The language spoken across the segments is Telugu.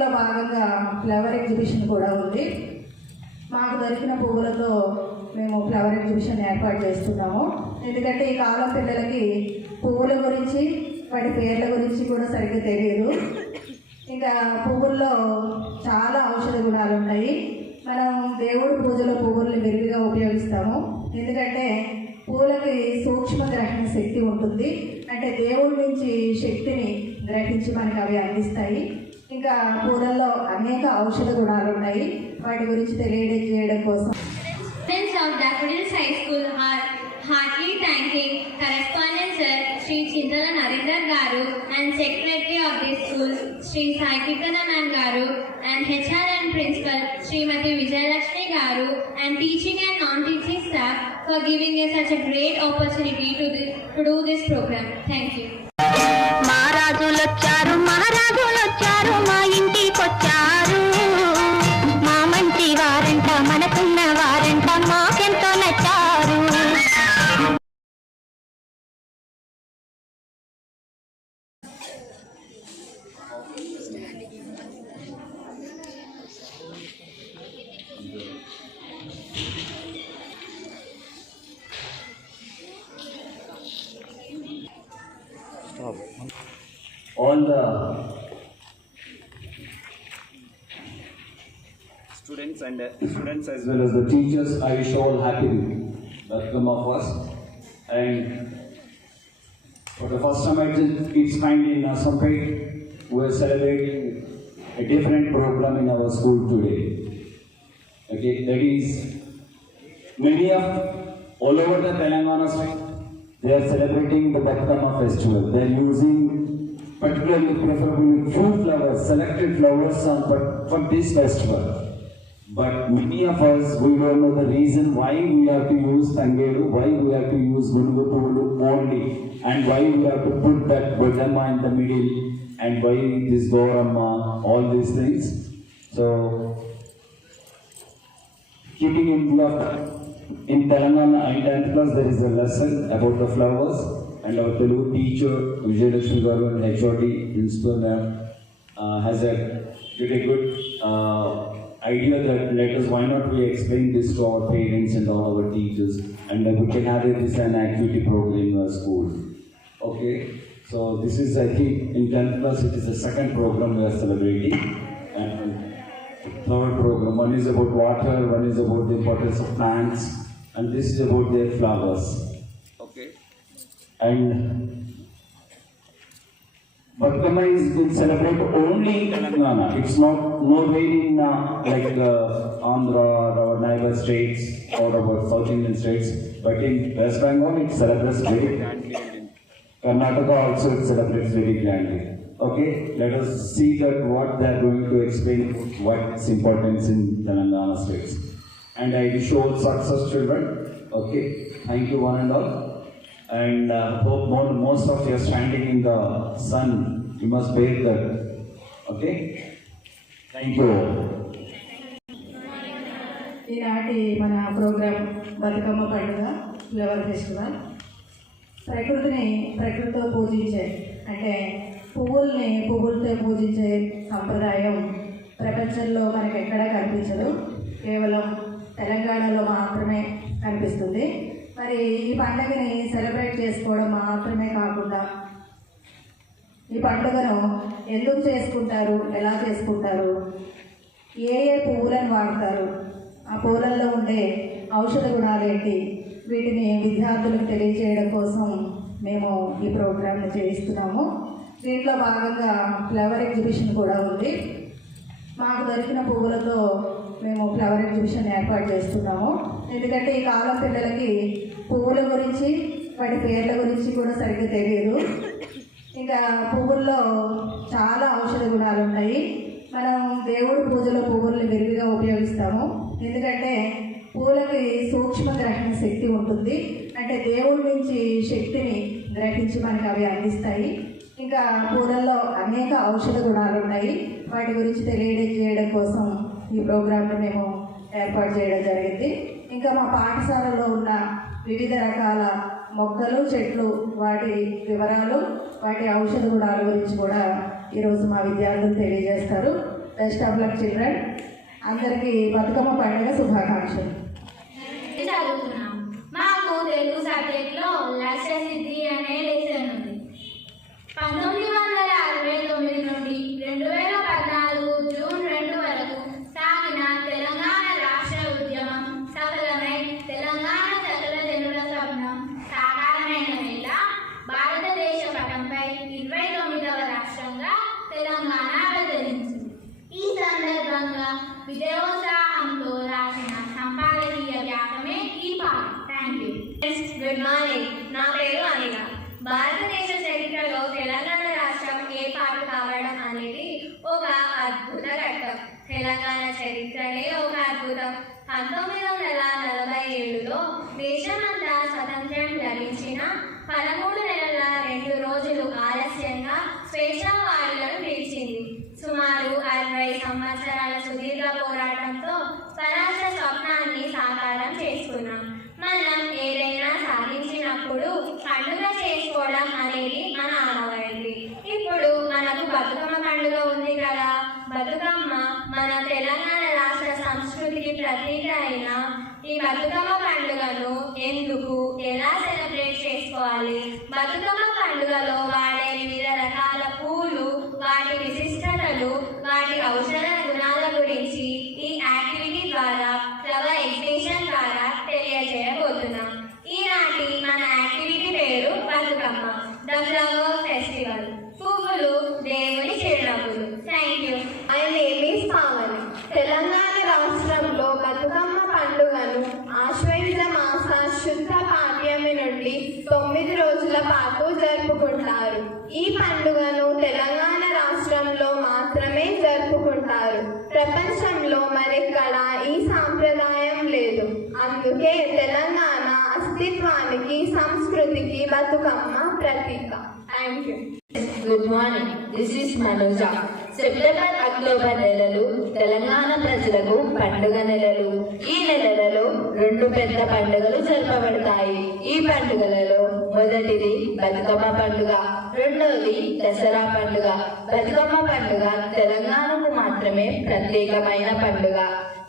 లో భాగంగా ఫ్లవర్ ఎగ్జిబిషన్ కూడా ఉంది. మాకు దొరికిన పువ్వులతో మేము ఫ్లవర్ ఎగ్జిబిషన్ ఏర్పాటు చేస్తున్నాము. ఎందుకంటే ఈ కాలం పిల్లలకి పువ్వుల గురించి వాటి పేర్ల గురించి కూడా సరిగ్గా తెలియదు. ఇంకా పువ్వుల్లో చాలా ఔషధ గుణాలు ఉంటాయి. మనం దేవుడి పూజలో పువ్వుల్ని విరివిగా ఉపయోగిస్తాము. ఎందుకంటే పూలకి సూక్ష్మ గ్రహణ శక్తి ఉంటుంది. అంటే దేవుడి నుంచి శక్తిని గ్రహించి మనకి అవి అందిస్తాయి. ఇంకా పూలల్లో అనేక ఔషధ గుణాలు ఉన్నాయి. వాటి గురించి తెలియజేయడం కోసం Students of Daffodils High School are heartily thanking Correspondent Sir Sri Chintala Narendra Garu and Secretary of this school Sri Sai Kirtana Ma'am Garu and HR and Principal Srimati Vijayalakshmi Garu and teaching and non-teaching staff for giving us such a great opportunity to do this program. Thank you. మహారాజులొచ్చారు మా ఇంటికొచ్చారు. మా మంచి వారంట మనకున్న వారంట మాకెంతో నచ్చారు. All the students as well as the teachers, I wish all happy welcome of us. And for the first time it's kind in Nasampet, we are celebrating a different program in our school today. Okay, that is many of all over the Telangana state, they are celebrating the Batkama festival. They are using particularly preferably few flowers, selected flowers for this festival. But many of us, we don't know the reason why we have to use Tangeru, why we have to use Gunugapulu only, and why we have to put that Bajama in the middle, and why this Gaurama, all these things. So, keeping in view of in Telangana 9th class, there is a lesson about the flowers, and our Telugu teacher Vijayalakshmi Garu and HOD Principal has did a good idea that let us, why not we explain this to our parents and all our teachers, and we can have this an activity program in our school. Okay, so this is, I think in 10th class it is the second program we are celebrating, and third program, one is about water, one is about the importance of plants, and this is about their flowers. Okay, and Batkama is been celebrated only in Telangana. It's not nowhere in Andhra or neighbor states or our South Indian states, but in West Bengal it celebrates very grandly. Karnataka also it celebrates very grandly. Okay, let us see that what they are going to explain what's importance in Telangana states. And I wish you all success, children. Okay, thank you one and all. And hope most of you are standing in the sun. You must bear that. Okay? Thank you. ఈనాటి మన ప్రోగ్రాం బతుకమ్మ పండుగ ఫ్లవర్ ఫెస్టివల్. ప్రకృతితో పూజించే, అంటే పువ్వులతో పూజించే సంప్రదాయం ప్రపంచంలో మనకు ఎక్కడా కనిపించదు. కేవలం తెలంగాణలో మాత్రమే కనిపిస్తుంది. మరి ఈ పండుగని సెలబ్రేట్ చేసుకోవడం మాత్రమే కాకుండా ఈ పండుగను ఎందుకు చేసుకుంటారు, ఎలా చేసుకుంటారు, ఏ పువ్వులను వాడతారు, ఆ పువ్వులలో ఉండే ఔషధ గుణాలు ఏంటి, వీటిని విద్యార్థులకు తెలియజేయడం కోసం మేము ఈ ప్రోగ్రామ్ని చేయిస్తున్నాము. దీంట్లో భాగంగా ఫ్లవర్ ఎగ్జిబిషన్ కూడా ఉంది. మాకు దొరికిన పువ్వులతో మేము ఫ్లవర్ ఎగ్జిబిషన్ ఏర్పాటు చేస్తున్నాము. ఎందుకంటే ఈ కాలం పిల్లలకి పువ్వుల గురించి వాటి పేర్ల గురించి కూడా సరిగ్గా తెలియదు. ఇంకా పువ్వుల్లో చాలా ఔషధ గుణాలు ఉంటాయి. మనం దేవుడి పూజలో పువ్వుల్ని విరివిగా ఉపయోగిస్తాము. ఎందుకంటే పూలకి సూక్ష్మ గ్రహణ శక్తి ఉంటుంది. అంటే దేవుడి నుంచి శక్తిని గ్రహించి మనకి అవి అందిస్తాయి. ఇంకా పూలల్లో అనేక ఔషధ గుణాలు ఉన్నాయి. వాటి గురించి తెలియజేయడం కోసం ఈ ప్రోగ్రామ్ని మేము ఏర్పాటు చేయడం జరిగింది. ఇంకా మా పాఠశాలలో ఉన్న వివిధ రకాల మొక్కలు, చెట్లు, వాటి వివరాలు, వాటి ఔషధ గుణాల గురించి కూడా ఈరోజు మా విద్యార్థులు తెలియజేస్తారు. Best of luck children. అందరికీ బతుకమ్మ పండుగ శుభాకాంక్షలు. చదువుతున్నాం. మాకు తెలుగు సబ్జెక్ట్లో లక్ష్య సిద్ధి అనే లెసన్ ఉంది. 1969 నుండి 2014 జూన్ 2 వరకు సాగిన తెలంగాణ రాష్ట్ర ఉద్యమం సఫలమై తెలంగాణ సకల జనుల స్వప్నం సాకారమైన వేళ భారతదేశ పటంపై 29వ రాష్ట్రంగా తెలంగాణ అవతరించింది. ఈ సందర్భంగా విజయోత్సాహంతో రాసిన సంపాదకీయ వ్యాసమే ఈ పాట. Thank you. Good morning. నా పేరు అనిల. భారతదేశ చరిత్రలో తెలంగాణ రాష్ట్రం ఏర్పాటు కావడం అనేది ఒక అద్భుత ఘట్టం. తెలంగాణ చరిత్రనే ఒక అద్భుతం. 1947లో దేశమంతా స్వతంత్రం లభించిన 13 నెలల 2 రోజులు ఆలస్యంగా స్వేచ్ఛావాయులను పిలిచింది. సుమారు 60 సంవత్సరాల సుదీర్ఘ పోరాటంతో స్వరాష్ట్ర స్వప్నాన్ని సాకారం చేసుకున్నాం. మనం ఏదైనా సాధించినప్పుడు పండుగ చేసుకోవడం అనేది మన ఆనవాయితీ. ఇప్పుడు మనకు బతుకమ్మ పండుగ ఉంది కదా. బతుకమ్మ మన తెలంగాణ రాష్ట్ర సంస్కృతికి ప్రతీక అయిన ఈ బతుకమ్మ పండుగను ఎందుకు, ఎలా సెలబ్రేట్ చేసుకోవాలి, బతుకమ్మ పండుగలో వాడే వివిధ రకాల పూలు, వాటి విశిష్టతలు, వాటి ఔషధ గుణాల గురించి ఈ యాక్టివిటీ ద్వారా, ఫ్లవర్ ఎగ్జిబిషన్ ద్వారా తెలియజేయబోతున్నాం. ఈనాటి మన యాక్టివిటీ పేరు బతుకమ్మ, ద ఫ్లవర్ ఫెస్టివల్. పువ్వులు దేవుని చిరునవ్వులు. Thank you. My name is Pavani. Telangana రాష్ట్రంలో బతుకమ్మ పండుగను ఆశ్వయుజ మాస శుద్ధ పాడ్యమి నుండి 9 రోజుల పాటు జరుపుకుంటారు. ఈ పండుగను తెలంగాణ రాష్ట్రంలో మాత్రమే జరుపుకుంటారు. ప్రపంచంలో మరెక్కడ ఈ సాంప్రదాయం లేదు. అందుకే తెలంగాణ అస్తిత్వానికి, సంస్కృతికి బతుకమ్మ ప్రతీక. Thank you. Good morning. This is Manoja. September, October నెలలు తెలంగాణ ప్రజలకు పండుగ నెలలు. ఈ నెలలలో 2 పెద్ద పండుగలు జరపబడతాయి. ఈ పండుగలలో మొదటిది బతుకమ్మ పండుగ, రెండవది దసరా పండుగ. బతుకమ్మ పండుగ తెలంగాణకు మాత్రమే ప్రత్యేకమైన పండుగ.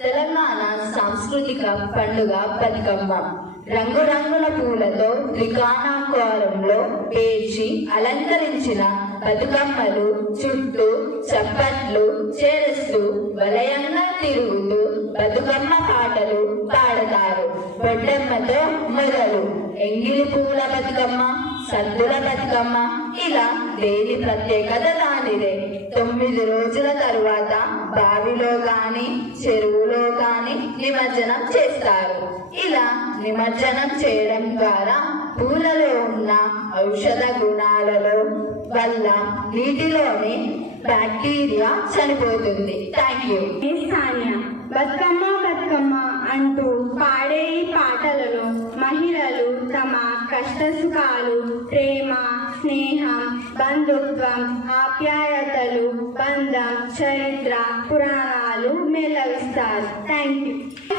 తెలంగాణ సాంస్కృతిక పండుగ బతుకమ్మ. రంగురంగుల పూలతో త్రికోణాకారంలో పేర్చి అలంకరించిన బతుకమ్మలు చుట్టూ చప్పట్లు చేరుస్తూ వలయంగా తిరుగుతూ బతుకమ్మ పాటలు పాడతారు. బొడ్డమ్మతో మొదలు ఎంగిలి పూల బతుకమ్మ, సద్దుల బతుకమ్మ, ఇలా దేని ప్రత్యేకత దానిదే. 9 రోజుల తరువాత బావిలో గాని చెరువులో గాని నిమజ్జనం చేస్తారు. ఇలా నిమజ్జనం చేయడం ద్వారా పూలలో ఉన్న ఔషధ గుణాలలో వల్ల నీటిలోని బ్యాక్టీరియా చనిపోతుంది. Thank you. బతుకమ్మ బతుకమ్మ అంటూ పాడే ఈ పాటలను మహిళలు తమ కష్టసుఖాలు, ప్రేమ, స్నేహం, బంధుత్వం, ఆప్యాయతలు, బంధం, చరిత్ర, పురాణాలు మేళవిస్తారు. Thank you.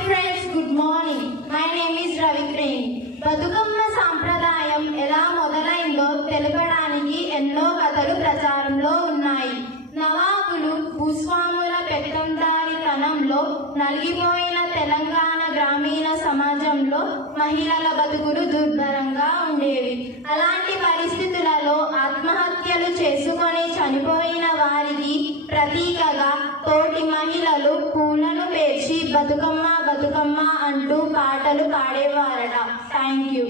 Friends, good morning. My name is Ravikreni. Bathukamma సాంప్రదాయం ఎలా మొదలైందో తెలపడానికి ఎన్నో కథలు ప్రచారంలో ఉన్నాయి. నవాబులు, భూస్వాముల పెత్తందారితనంలో నలిగిపోయిన తెలంగాణ గ్రామీణ సమాజంలో మహిళల బతుకులు దుర్భరంగా ఉండేవి. అలాంటి పరిస్థితులలో ఆత్మహత్యలు చేసుకొని చనిపోయిన వారికి ప్రతీకగా తోటి మహిళలు పూలను పేర్చి బతుకమ్మ బతుకమ్మ అంటూ పాటలు పాడేవారట. Thank you.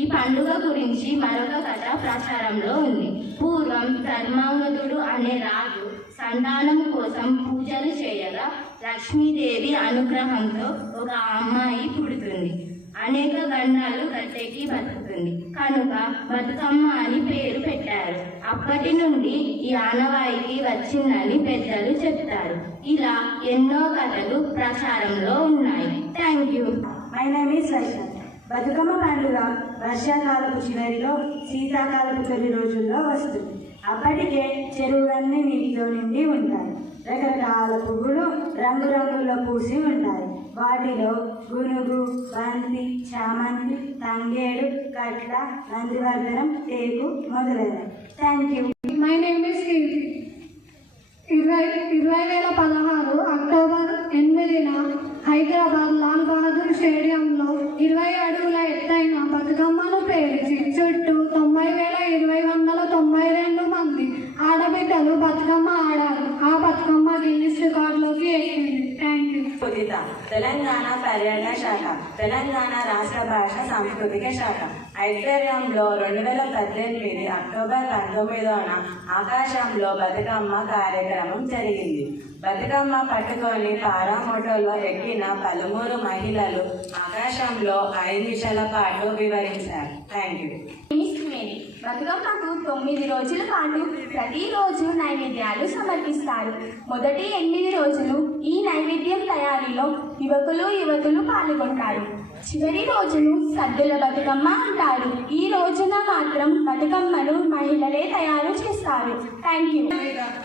ఈ పండుగ గురించి మరొక కథ ప్రచారంలో ఉంది. పూర్వం ధర్మాంగదుడు అనే రాజు సంతానం కోసం పూజలు చేయగా లక్ష్మీదేవి అనుగ్రహంతో ఒక అమ్మాయి పుడుతుంది. అనేక గండాలు గట్టెక్కి బతుకుతుంది కనుక బతుకమ్మ అని పేరు పెట్టారు. అప్పటి నుండి ఈ ఆనవాయితీ వచ్చిందని పెద్దలు చెప్తారు. ఇలా ఎన్నో కథలు ప్రచారంలో ఉన్నాయి. Thank you. My name is Vaishnavi. Bathukamma పండుగ వర్షాకాలపు చివరిలో, శీతాకాలపు తొలి రోజుల్లో వస్తుంది. అప్పటికే చెరువులన్నీ నీటితో నిండి ఉంటాయి. రకరకాల పువ్వులు రంగురంగుల్లో పూసి ఉంటాయి. వాటిలో గునుగు, బంతి, చామంతి, తంగేడు, కట్ల, నందివర్ధనం, టేకు మొదలైనవి. Thank you. My name is Keerthi. 2016 October 8న హైదరాబాద్ లాల్ బహదూర్ స్టేడియంలో 20 అడుగుల ఎత్తైన బతుకమ్మను పేర్చి చుట్టూ 90,292 మంది ఆడబిడ్డలు బతుకమ్మ ఆడారు. ఆ బతుకమ్మ గిన్నిస్ రికార్డులోకి ఎక్కింది. Thank you. తెలంగాణ పర్యాటక శాఖ, తెలంగాణ రాష్ట్ర భాష సాంస్కృతిక శాఖ ఆధ్వర్యంలో 2018 అక్టోబర్ 19న ఆకాశంలో బతుకమ్మ కార్యక్రమం జరిగింది. బతుకమ్మ పట్టుకొని పారామోటోలో ఎక్కిన పలువురు మహిళలు ఆకాశంలో 5 నిమిషాల పాటు వివరించారు. Thank you. బతుకమ్మకు 9 రోజుల పాటు ప్రతిరోజు నైవేద్యాలు సమర్పిస్తారు. మొదటి 8 రోజులు ఈ నైవేద్యం తయారీలో యువకులు పాల్గొంటారు. చివరి రోజును సద్దుల బతుకమ్మ అంటారు. ఈ రోజున మాత్రం బతుకమ్మను మహిళలే తయారు చేస్తారు. Thank you.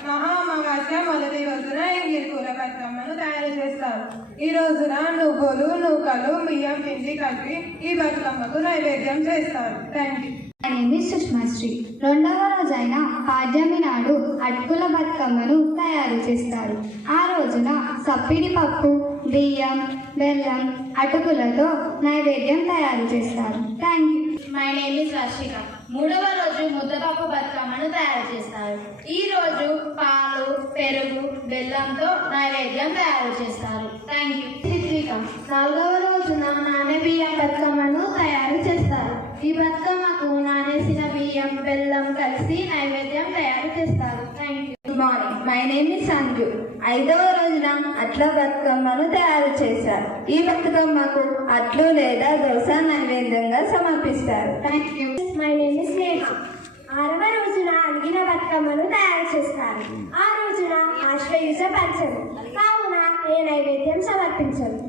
మహామవాస్య మొదటి రోజున ఎంగిలిపూల బతుకమ్మను తయారు చేస్తారు. ఈ రోజున నువ్వులు, నూకలు, బియ్యం పిండి కలిపి ఈ బతుకమ్మకు నైవేద్యం చేస్తారు. Thank you. సుష్మాశ్రీ. 2వ రోజైన పాడ్యమి నాడు అటుకుల బతుకమ్మను తయారు చేస్తారు. ఆ రోజున సప్పిడి పప్పు, బియ్యం, బెల్లం, అటుకులతో నైవేద్యం తయారు చేస్తారు. Thank you. My name is Varshika. 3వ రోజు ముద్దపప్పు బతుకమ్మను తయారు చేస్తారు. ఈ రోజు పాలు, పెరుగు, బెల్లంతో నైవేద్యం తయారు చేస్తారు. Thank you. 4వ రోజున నానే బియ్యం బతుకమ్మను తయారు చేస్తారు. ఈ బతుకమ్మకు నానేసిన బియ్యం, బెల్లం కలిసి నైవేద్యం తయారు చేస్తారు. Thank you. Good morning. My name is Sanju. 5వ రోజున అట్ల బతుకమ్మను తయారు చేశారు. ఈ బతుకమ్మకు అట్లు లేదా దోశ నైవేద్యంగా సమర్పిస్తారు. Thank you. My name is Neha. 6వ రోజున అలిగిన బతుకమ్మను తయారు చేస్తారు. ఆ రోజున ఆశ్వయుజ పంచమి కావున ఏ నైవేద్యం సమర్పించరు.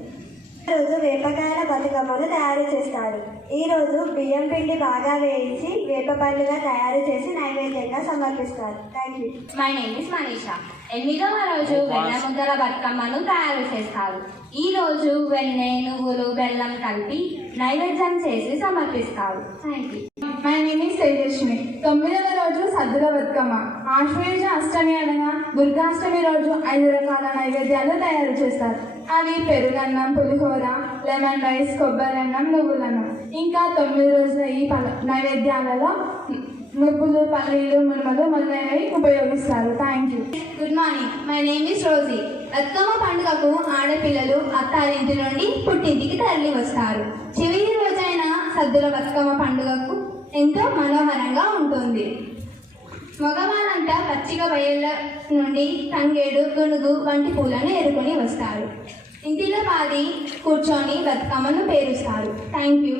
రోజు వేపకాయల బతుకమ్మను తయారు చేస్తారు. ఈ రోజు బియ్యం పిండి బాగా వేయించి వేప పండుగా తయారు చేసి నైవేద్యంగా సమర్పిస్తారు. Thank you. My name is Manisha. 8వ రోజు వెన్న ముద్దల బతుకమ్మను తయారు చేస్తారు. ఈ రోజు వెన్నె, నువ్వులు, బెల్లం కలిపి నైవేద్యం చేసి సమర్పిస్తారు. Thank you. My name is Tejaswini. 9వ రోజు సద్దుల బతుకమ్మ. ఆశ్వయుజ అష్టమి అనగా దుర్గాష్టమి రోజు 5 రకాల నైవేద్యాలు తయారు చేస్తారు. అవి పెరుగన్నం, పులిహోర, లెమన్ రైస్, కొబ్బరన్నం, నువ్వులన్నం. ఇంకా 9 రోజుల ఈ నైవేద్యాలలో నువ్వులు, పల్లీలు, మునుమలు మొదలైనవి ఉపయోగిస్తారు. Thank you. Good morning. My name is Rosie. Bathukamma పండుగకు ఆడపిల్లలు అత్తారింటి నుండి పుట్టింటికి తరలి వస్తారు. చివరి రోజైన సద్దుల బతుకమ్మ పండుగకు ఎంతో మనోహరంగా ఉంటుంది. మగవాళ్ళంతా పచ్చిక బయళ్ళ నుండి తంగేడు, గునుగు వంటి పూలను ఎరుకొని వస్తారు. ఇంటిలో పాది కూర్చొని బతుకమ్మను పేరుస్తారు. Thank you.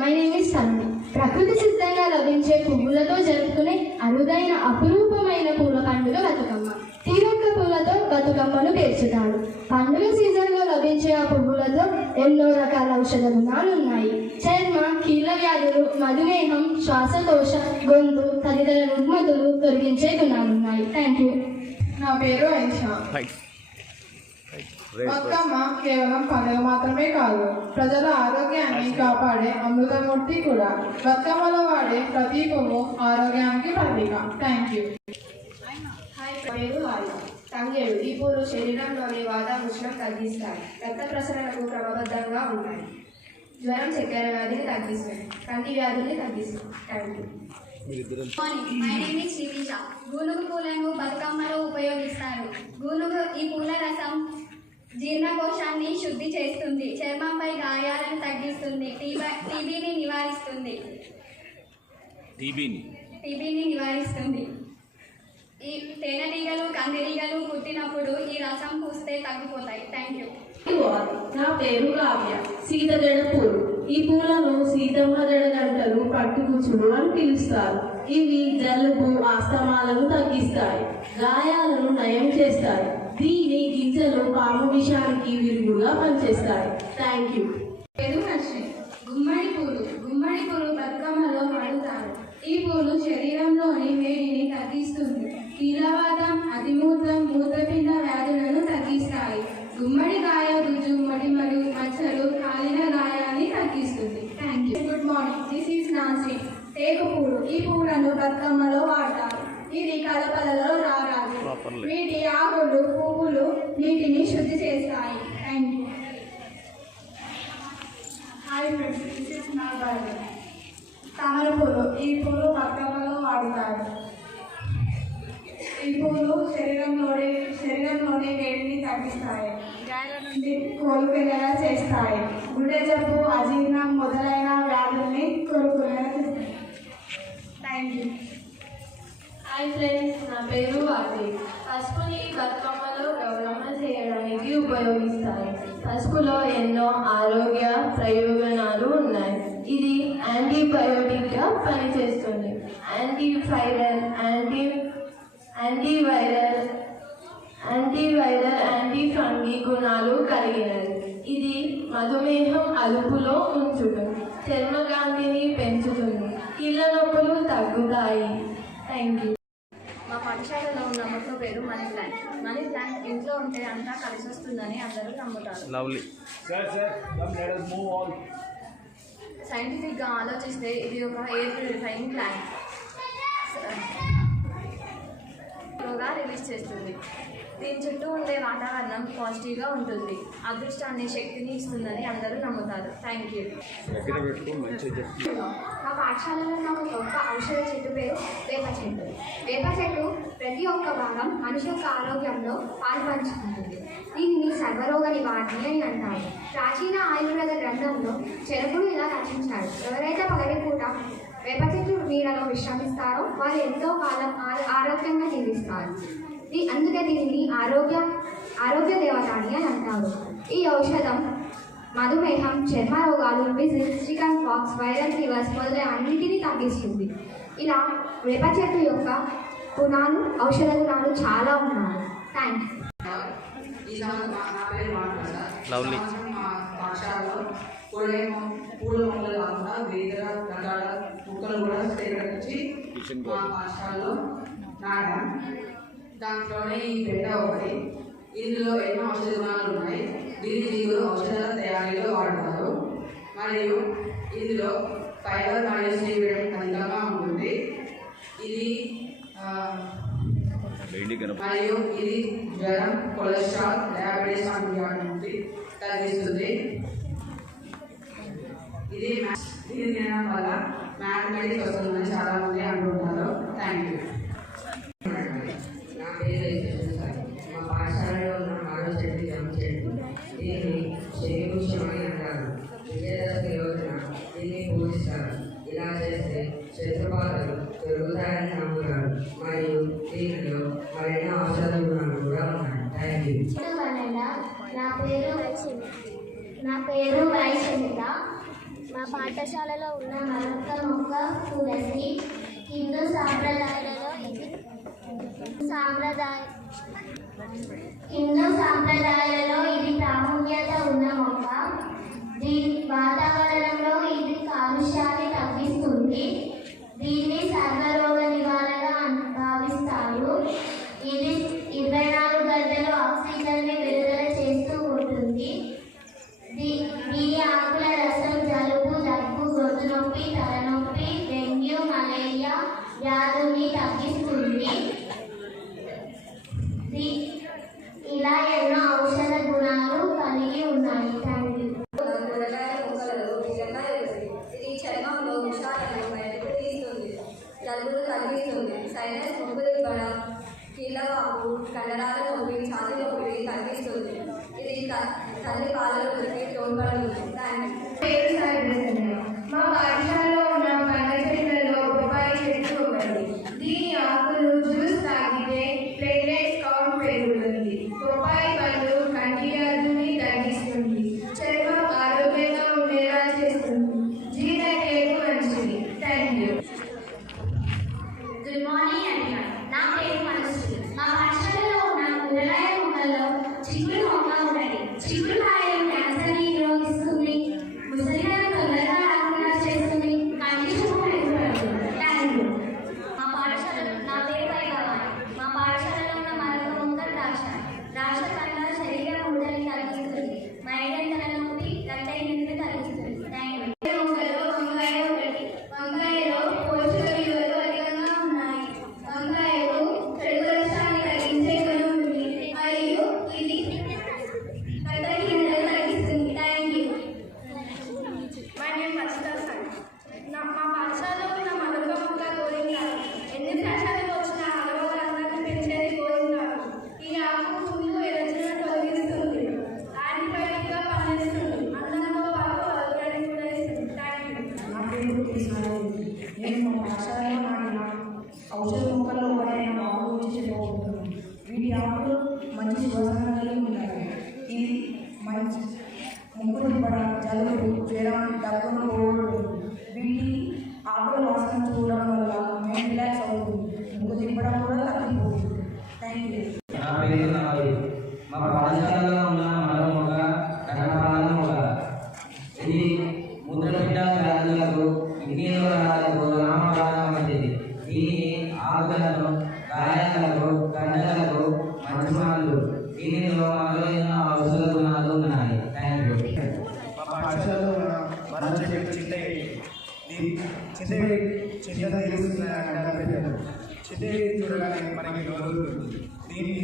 My name is Sunny. ప్రకృతి సిద్ధంగా లభించే పువ్వులతో జరుపుకునే అరుదైన అపురూపమైన పూల పండుగ బతుకమ్మ. తీరొక్క పూలతో బతుకమ్మను పేర్చుతారు. పండుగ సీజన్లో లభించే ఆ పువ్వులతో ఎన్నో రకాల ఔషధ గుణాలు ఉన్నాయి. చర్మ, కీళ్ళ వ్యాధులు, మధుమేహం, శ్వాసకోశ, గొంతు తదితర రుగ్మతులు తొలగించే గుణాలున్నాయి. Thank you. నా పేరు ఐషా. బతుకమ్మ కేవలం పండుగ మాత్రమే కాదు, ప్రజల ఆరోగ్యాన్ని కాపాడే అమృతమూర్తి కూడా. బతుకమ్మలో వాడే ప్రతి పువ్వు ఆరోగ్యానికి ప్రతీక. Thank you. తంగేడు. ఈ పూలు శరీరంలోని వాతావరణం తగ్గిస్తాయి. రక్త ప్రసరణకు క్రమబద్ధంగా ఉంటాయి. జ్వరం, చక్కెర వ్యాధిని తగ్గిస్తాయి. కంటి వ్యాధుల్ని తగ్గిస్తాయి. Thank you. My name is Srivija. గూనుగు పూలను బతుకమ్మలో ఉపయోగిస్తారు. గూనుగు ఈ పూల రసం జీర్ణకోశాన్ని శుద్ధి చేస్తుంది. చర్మంపై గాయాలను తగ్గిస్తుంది. టీబీని నివారిస్తుంది. ఈ తేనెటీగలు, కందిరీగలు పుట్టినప్పుడు ఈ రసం పూస్తే తగ్గిపోతాయి. Thank you. నా పేరు కావ్య. సీతజడ పూలు. ఈ పూలను సీతమ్మ జడ గంటలు, పట్టుకుచుడు అని పిలుస్తారు. ఇవి జలుబు, ఆస్తమాలను తగ్గిస్తాయి. గాయాలను నయం చేస్తాయి. దీని గింజలు పాము విషానికి విరుగుగా పనిచేస్తాయి. Thank you. గుమ్మడి పూలు బతుకమ్మలో వాడుతారు. ఈ పూలు శరీరంలోని వేడిని తగ్గిస్తుంది. కీలవాతం, అతిమూత్రం, మూత్రపిండ వ్యాధులను తగ్గిస్తాయి. గుమ్మడికాయ గుజ్జు మొటిమలు, మచ్చలు, కాలిన గాయాన్ని తగ్గిస్తుంది. Thank you. Good morning. This is Nancy. టేకు పూలు. ఈ పూలను బతుకమ్మలో వాడతారు. ఇది కలపలలో రారాదు. వీటి ఆకు చేస్తారు. ఈ పూలు శరీరంలోని వేడిని తగ్గిస్తాయి, గాయాల నుండి కోలుకునేలా చేస్తాయి, గుండె జబ్బు, అజీర్ణం మొదలైన వ్యాధుల్ని కోలుకునేలా చేస్తాయి. Thank you. హాయ్ ఫ్రెండ్స్, నా పేరు వాటి. పసుపుని బతుకమ్మలో గౌరమ్మ చేయడానికి ఉపయోగిస్తారు. పసుపులో ఎన్నో ఆరోగ్య ప్రయోజనాలు ఉన్నాయి. ఇది యాంటీబయోటిక్గా పనిచేస్తుంది. యాంటీవైరల్ యాంటీ ఫంగీ గుణాలు కలిగినది. ఇది మధుమేహం అదుపులో ఉంచుతుంది, చర్మకాంతిని పెంచుతుంది, కీళ్ళ నొప్పులు తగ్గుతాయి. Thank you. మా పాఠశాలలో ఉన్న మొక్క పేరు మనీ ప్లాంట్. మనీ ప్లాంట్ ఇంట్లో ఉంటే అంతా కలిసి వస్తుందని అందరూ నమ్ముతారు. సైంటిఫిక్గా ఆలోచిస్తే ఇది ఒక ఎయిర్ ప్యూరిఫైయింగ్ ప్లాంట్. గా రిలీజ్ చేస్తుంది. దీని చుట్టూ ఉండే వాతావరణం పాజిటివ్గా ఉంటుంది, అదృష్టాన్ని, శక్తిని ఇస్తుందని అందరూ నమ్ముతారు. Thank you. మా పాఠశాలలో ఉన్న ఒక గొప్ప ఔషధ చెట్టు పేరు వేప చెట్టు. వేప చెట్టు ప్రతి ఒక్క భాగం మనిషి యొక్క ఆరోగ్యంలో పాల్పంచుకుంటుంది. దీనిని సర్వరోగ నివారణి అని అంటారు. ప్రాచీన ఆయుర్వేద గ్రంథంలో చరకుడు ఇలా రచించాడు: ఎవరైతే పగటిపూట వేప చెట్టు నీడలో విశ్రమిస్తారో వారు ఎంతో కాలం ఆరోగ్యంగా జీవిస్తారు. అందుకే దీనిని ఆరోగ్య దేవతాని అని అంటారు. ఈ ఔషధం మధుమేహం, చర్మ రోగాలు, measles, chicken pox, viral fevers మొదలైన అన్నింటినీ తగ్గిస్తుంది. ఇలా వేప చెట్టు యొక్క గుణాలు, ఔషధ గుణాలు చాలా ఉన్నాయి. Thank lovely. పూల మొక్కలు కాకుండా వేరే రకాల మొక్కలు కూడా సేకరించి మా పాఠశాలలో నాటాం. దాంట్లోనే ఈ పెట్ట ఒకటి. ఇందులో ఎన్నో ఔషధ గుణాలు ఉన్నాయి. దీని జీవులు ఔషధాల తయారీలో వాడతారు. మరియు ఇందులో ఫైబర్ మరియు సి విటమిన్ అధికంగా ఉంటుంది. మరియు ఇది జ్వరం, కొలెస్ట్రాల్, డయాబెటీస్ వంటి వాటి నుండి తగ్గిస్తుంది. ఇది తినడం వల్ల మ్యాథమెటిక్స్ వస్తుందని చాలా మంది అంటుంటారు. Thank you. నా పేరు సార్. మా పాఠశాలలో ఉన్న మరో చెట్టు జమ్మ చెట్టు. దీన్ని శనివృక్షం అని అంటారు. విజయదశమి రోజున దీన్ని పూజిస్తారు. ఇలా చేస్తే శత్రుబాధలు పెరుగుతాయని నమ్ముతారు. మరియు దీనిలో మరెన్నో ఔషధ గుణాలు కూడా ఉన్నాయి. Thank you. నా పేరు వైశంత. మా పాఠశాలలో ఉన్న మరొక మొక్క తులసి. హిందూ సాంప్రదాయాలలో ఇది ప్రాముఖ్యత ఉన్న మొక్క. దీని వాతావరణంలో ఇది కాలుష్యాన్ని తగ్గిస్తుంది. దీన్ని సర్వరోగ నివారణ భావిస్తారు. ఇది 24 గంటలు ఆక్సిజన్ని విడుదల చేస్తూ ఉంటుంది. దీని ఆకుల రసం జలుబు, దగ్గు, గొంతు నొప్పి, తలనొప్పి, డెంగ్యూ, మలేరియా వ్యాధుల్ని తగ్గిస్తుంది. ఇలా ఎన్నో ఔషధ గుణాలు కలిగి ఉన్నాయి. Thank you. ఇది చర్మంలో విషాలను బయటకు తీస్తుంది, జలుబులు తగ్గిస్తుంది, సైనస్ నొప్పులు ఇవ్వడం, కీళ్ళవాపు, కండరాల నొప్పి, ఛాతీ నొప్పి తగ్గిస్తుంది. ఇది తల్లి పాలకి తోడ్పడుతుంది. మా పాఠశాలలో ఉన్న పండ్ల చెట్లలో బొప్పాయి చెట్టు ఒకటి. దీని ఆకులు జ్యూస్ తాగితే ప్లేట్లెట్స్ కౌంట్ పెరుగుతుంది. బొప్పాయి పండు కంటి వ్యాధుల్ని తగ్గిస్తుంది, చర్మం ఆరోగ్యంగా ఉండేలా చేస్తుంది, జీర్ణక్రియకు మంచిది. Thank you. Good morning everyone. నా పేరు మనస్వి. మా పాఠశాలలో ఉన్న కూరగాయ మొక్కల్లో చిక్కుడు మొక్క ఉన్నది. చిక్కుడు కాయలు క్యాన్సర్ని నిరోధిస్తుంది, ముసలితనం తొందరగా రాకుండా చేస్తుంది, కంటి చూపు మెరుగుపడుతుంది. Thank you. మా పాఠశాలలో నా పేరు వైభవాని. మా పాఠశాలలో ఉన్న మరొక మొక్క ద్రాక్ష. ద్రాక్ష పండ్ల శరీర ముడని తగ్గిస్తుంది, మైండ్ తలనొప్పి, రక్తహీనతను తగ్గిస్తుంది. Thank you. వంకాయ ఒకటి. వంకాయలో పోషక విలువలు అధికంగా ఉన్నాయి. దెబ్బలకు, గాయాలకు, గంటలకు, మంచుమాలు దీనిలో మనలో ఎన్నో ఔషధ గుణాలు ఉన్నాయి. Thank you. మా పాఠశాలలో ఉన్న మరో చెట్టు చింతగిరి. చింతగిరి చూడగానే మనకి రోజుతుంది. దీన్ని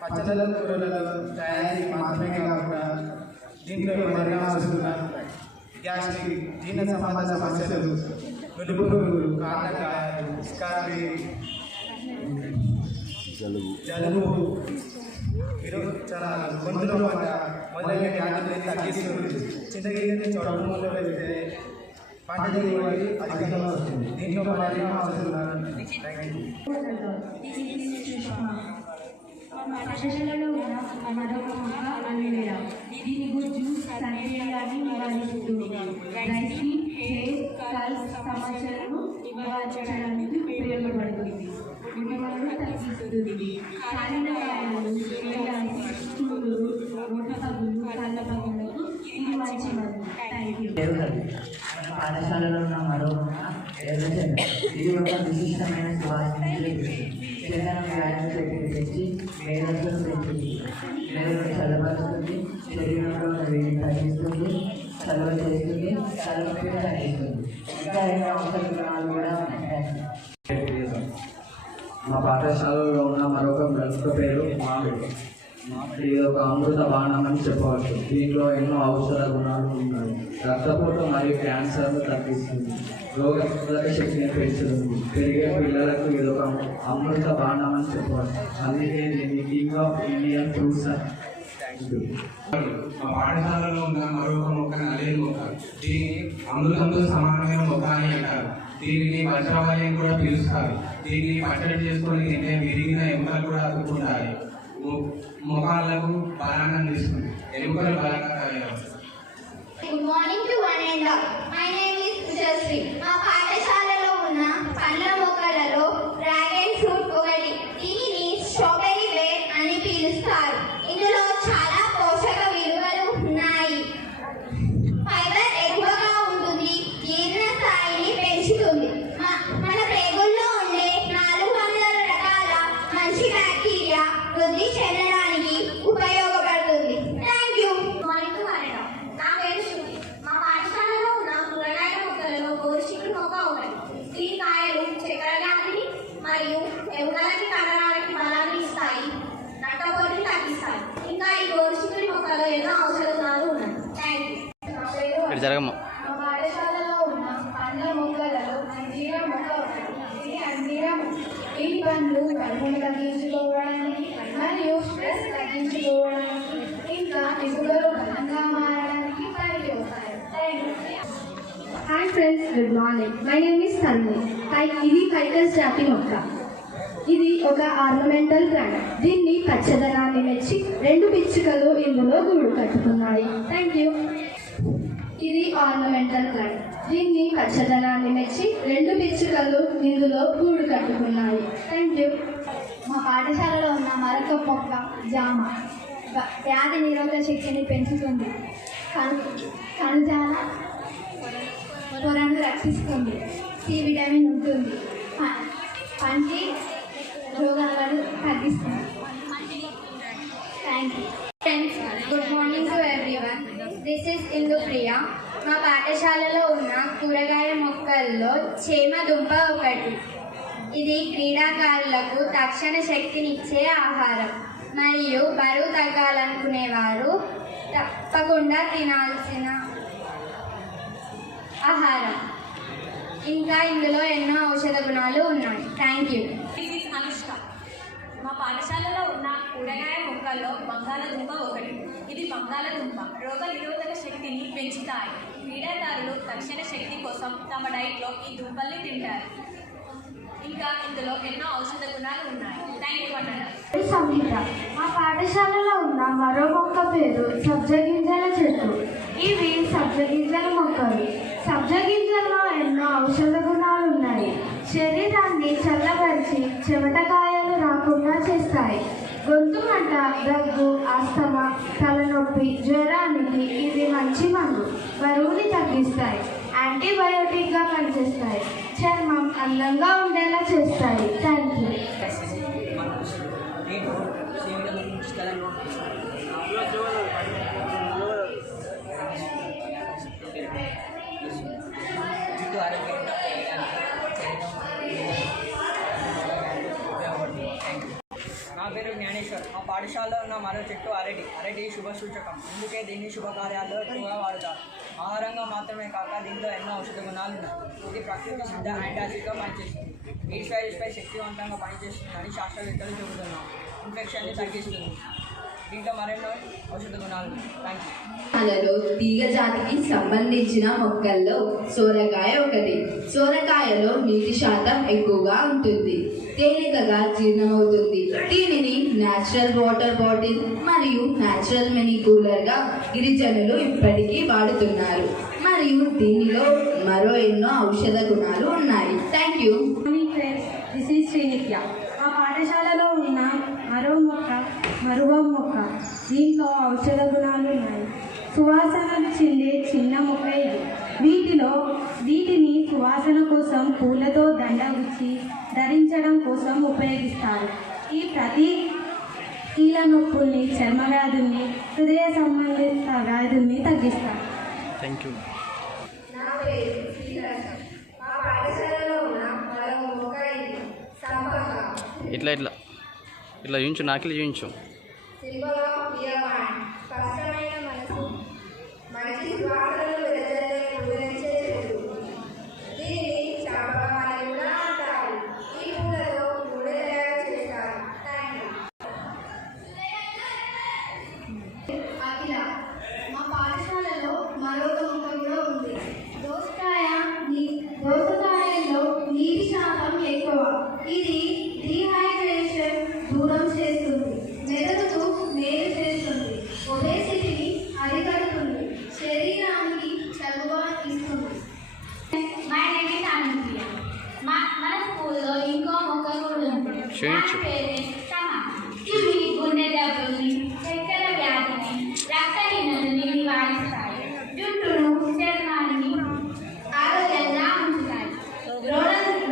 పచ్చళ్ళ కూరలలో తయారీ మాత్రమే కాకుండా దీంట్లో మరెన్నో ఔషధాలు ఉంటాయి. గ్యాస్ట్రిక్, జీర్ణ సంబంధ సమస్యలు, నులుపురుగులు, కారణకాయాలు, స్కార్బీ, జలుబు, చాలా గొంతులో మొదలైన వ్యాధులను తగ్గిస్తుంది. చింతగిరి చౌడమూలలో వెళ్తే పంట దిగుబడి అధికంగా వస్తుంది. దీంట్లో మరెన్నో ఔషధాలు ఉన్నాయి. పాఠశాలలో ఉన్న మరొక మొక్క అలోవెరా. దీని గుజ్జు సర్వేయాన్ని నివారిస్తుంది. రైసింగ్, హెయిర్, స్కాల్ప్ సమస్యలను నివారించడానికి ఉపయోగపడుతుంది. మొటిమలను తగ్గిస్తుంది. కాలిన గాయాలు, సోరియాసిస్, తుమ్ములు, రొట్టపగులు, కళ్ళపగులకు ఇది మంచి మందు. Thank you. పాఠశాలలో ఉన్న మరో ఎర్రచందనం. ఇది ఒక విశిష్టమైన సువాసన. చందనం వ్యాయామం శక్తిని తెచ్చి మేధస్సును పెంచుతుంది. మేధను చల్లబరుస్తుంది. శరీరంలో ఉన్న వేడిని తగ్గిస్తుంది. చలవ చేస్తుంది. తలనొప్పిని తగ్గిస్తుంది. ఇంకా ఎన్నో ఔషధ గుణాలు కూడా ఉంటాయి. మా పాఠశాలలో ఉన్న మరొక ప్రముఖ పేరు మామిడి. ఇది ఒక అమృత బాణం అని చెప్పవచ్చు. దీంట్లో ఎన్నో ఔషధ గుణాలు ఉన్నాయి. రక్తపోటు మరియు క్యాన్సర్ను తగ్గిస్తుంది. రోగనిరోధక శక్తిని పెంచుతుంది. పెరిగే పిల్లలకు ఇది ఒక అమృత బాణం అని చెప్పవచ్చు. అందుకే దీన్ని కింగ్ ఆఫ్ ఇండియన్ ఫ్రూట్స్. మా పాఠశాలలో ఉన్న మరొక మొక్క నల్లేరు మొక్క. దీన్ని అమృతంతో సమానమైన మొక్క అని అంటారు. దీనిని వజ్రవాళి అని కూడా పిలుస్తారు. దీన్ని పచ్చడి చేసుకొని తింటే విరిగిన ఎముకలు కూడా అతుక్కుంటాయి. మొఖాలకు బలాన్ని అందిస్తుంది. ఎముకలు బలంగా తయారవుతాయి. Good morning to one and all. My name is Sujasri. మా పాఠశాలలో ఉన్న పండ్ల మొక్కలలో డ్రాగన్ ఫ్రూట్ ఒకటి. దీనిని స్ట్రాబెర్రీ బేర్ అని పిలుస్తారు. ఇందులో చాలా పోషక విలువలు ఉన్నాయి. ఫైబర్ ఎక్కువగా ఉంటుంది. జీర్ణ స్థాయిని పెంచుతుంది. మన ప్రేగుల్లో ఉండే 400 రకాల మంచి బ్యాక్టీరియా వృద్ధి చెందడానికి ఉపయోగపడుతుంది. Thank you. నా పేరు శృతి. మా పాఠశాలలో ఉన్న కూరగాయల మొక్కలలో గోరుచిక్కుడు మొక్క ఒకటి. దీని కాయలు చక్కెర వ్యాధిని మరియు ఎముకలకి కండరాలకి బలాన్ని ఇస్తాయి. రక్తపోటుని తగ్గిస్తాయి. ఇంకా ఈ గోరుచిక్కుడు మొక్కలో ఎన్నో ఔషధ గుణాలు ఉన్నాయి. Thank you. నా పేరు మా పాఠశాలలో ఉన్న పండ్ల మొక్కలలో అంజీరా మొక్క ఒకటి. ఇది అంజీరా మొక్క. ఈ పండ్లు కడుపును తగ్గించుకోవడానికి మరియు స్ట్రెస్ తగ్గించుకోవడానికి ఇంకా ఎముకలు బలంగా మారడానికి పనిచేస్తాయి. Hi friends, good morning. My name is Tanvi. ఇది ఫైకస్ జాతి మొక్క. ఇది ఒక ఆర్నమెంటల్ ప్లాంట్. దీన్ని పచ్చదనాన్ని మెచ్చి 2 పిచ్చుకలు ఇందులో గూడు కట్టుకున్నాయి. Thank you. ఇది ఆర్నమెంటల్ ప్లాంట్. దీన్ని పచ్చదనాన్ని మెచ్చి 2 పిచ్చుకలు ఇందులో గూడు కట్టుకున్నాయి. Thank you. మా పాఠశాలలో ఉన్న మరొక మొక్క జామ. వ్యాధి నిరోధక శక్తిని పెంచుతుంది. కణజాల పొరను రక్షిస్తుంది. సి విటమిన్ ఉంటుంది. పంటి రోగాలను తగ్గిస్తుంది. Thank you. Friends, good morning to everyone. This is Indu Priya. మా పాఠశాలలో ఉన్న కూరగాయ మొక్కల్లో చేమ దుంప ఒకటి. ఇది క్రీడాకారులకు తక్షణ శక్తినిచ్చే ఆహారం మరియు బరువు తగ్గాలనుకునేవారు తప్పకుండా తినాల్సిన ఆహారం. ఇంకా ఇందులో ఎన్నో ఔషధ గుణాలు ఉన్నాయి. Thank you. అనుష్క. మా పాఠశాలలో ఉన్న కూరగాయ మొక్కల్లో బంగాళదుంప ఒకటి. ఇది బంగాళదుంప రోగ నిరోధక శక్తిని పెంచుతాయి. క్రీడాకారులు తక్షణ శక్తి కోసం తమ డైట్లో ఈ దుంపల్ని తింటారు. ఇంకా ఇందులో ఎన్నో ఔషధ గుణాలు ఉన్నాయి. థ్యాంక్ యూ అన్నారు. సంహిత. మా పాఠశాలలో ఉన్న మరో మొక్క పేరు సబ్జగింజల చెట్టు. ఇవి సబ్జగింజల మొక్కలు. సబ్జగింజల్లో ఎన్నో ఔషధ గుణాలు ఉన్నాయి. శరీరాన్ని చల్లబరిచి చెమటకాయలు రాకుండా చేస్తాయి. గొంతు మంట, దగ్గు, ఆస్తమా, తలనొప్పి, జ్వరానికి ఇవి మంచి మందు. బరువుని తగ్గిస్తాయి. యాంటీబయోటిక్గా పనిచేస్తాయి. చర్మం అందంగా ఉండేలా చేస్తాయి. Thank you. నా పేరు జ్ఞానేశ్వర్. మా పాఠశాలలో ఉన్న మరో చెట్టు అరటి శుభ సూచకం. అందుకే దీన్ని శుభకార్యాల్లో ఎక్కువగా వాడుతారు. ఆహారంగా మాత్రమే కాక దీంట్లో ఎన్నో ఔషధ గుణాలు ఉన్నాయి. ఇది ప్రకృతి సిద్ధ యాంటాసిడ్గా పనిచేస్తుంది. ఈడ్స్ వైరస్పై శక్తివంతంగా పనిచేస్తుందని శాస్త్రవేత్తలు చెబుతున్నారు. ఇన్ఫెక్షన్ని తగ్గిస్తుంది. దీంట్లో మరెన్నో ఔషధ గుణాలు ఉన్నాయి. Thank you. తీగ జాతికి సంబంధించిన మొక్కల్లో సోరకాయ ఒకటి. సోరకాయలో నీటి శాతం ఎక్కువగా ఉంటుంది, తేలికగా జీర్ణమవుతుంది. దీనిని న్యాచురల్ వాటర్ బాటిల్ మరియు న్యాచురల్ మినీ కూలర్ గా గిరిజనులు ఇప్పటికీ వాడుతున్నారు. మరియు దీనిలో మరో ఎన్నో ఔషధ గుణాలు ఉన్నాయి. Thank you. This is Srinitya. మా పాఠశాలలో ఉన్న మరువం మొక్క. దీంట్లో ఔషధ గుణాలు ఉన్నాయి. సువాసన చిందే చిన్న మొక్క ఇది. వీటిని సువాసన కోసం పూలతో దండ గుచ్చి ధరించడం కోసం ఉపయోగిస్తారు. ఈ ప్రతి కీళ్ళ నొప్పుల్ని, చర్మ వ్యాధుల్ని, హృదయ సంబంధిత వ్యాధుల్ని తగ్గిస్తారు. Thank you. నా పేరు శ్రీలక్ష్మి. మా పాఠశాలలో ఉన్న మరో మొక్క ఇది సంపంగ. ఇట్లా చూయించు, నాకిలు చూయించు. Symbol of mind. స్పష్టమైన మనసు, మంచి సువాసనలు వెదజల్లే పూజించే చెట్టు. దీనిని చంపకమని కూడా అంటారు. ఈ పూలతో నూనె తయారు చేస్తారు. Thank you. అఖిల. మా పాఠశాలలో మరొక మొక్క కూడా ఉంది. దోసకాయలో నీటి శాతం ఎక్కువ. ఇది డీహైడ్రేషన్ దూరం చేస్తుంది, మెదడుకు మేలు చేస్తుంది, ఒబేసిటీని అరికడుతుంది, శరీరానికి చలువ ఇస్తుంది. My name is Anupriya. మన స్కూల్లో ఇంకో మొక్క కూడా ఉంది. దాని పేరే టమాటా. ఇవి గుండె జబ్బుల్ని, చక్కెర వ్యాధిని, రక్తహీనతని నివారిస్తాయి. జుట్టును, చర్మాన్ని ఆరోగ్యంగా ఉంచుతాయి.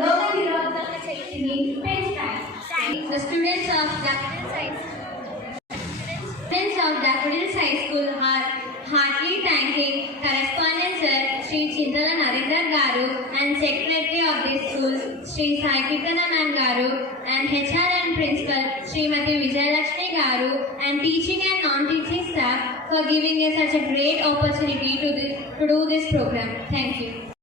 రోగ నిరోధక శక్తిని పెంచుతాయి. The students of Daffodils High School are heartily thanking correspondent sir Sri Chintala Narendra Garu and secretary of this school Sri Sai Kirtana Ma'am Garu and HR and principal Srimati Vijayalakshmi Garu and teaching and non-teaching staff for giving us such a great opportunity to do this program. Thank you.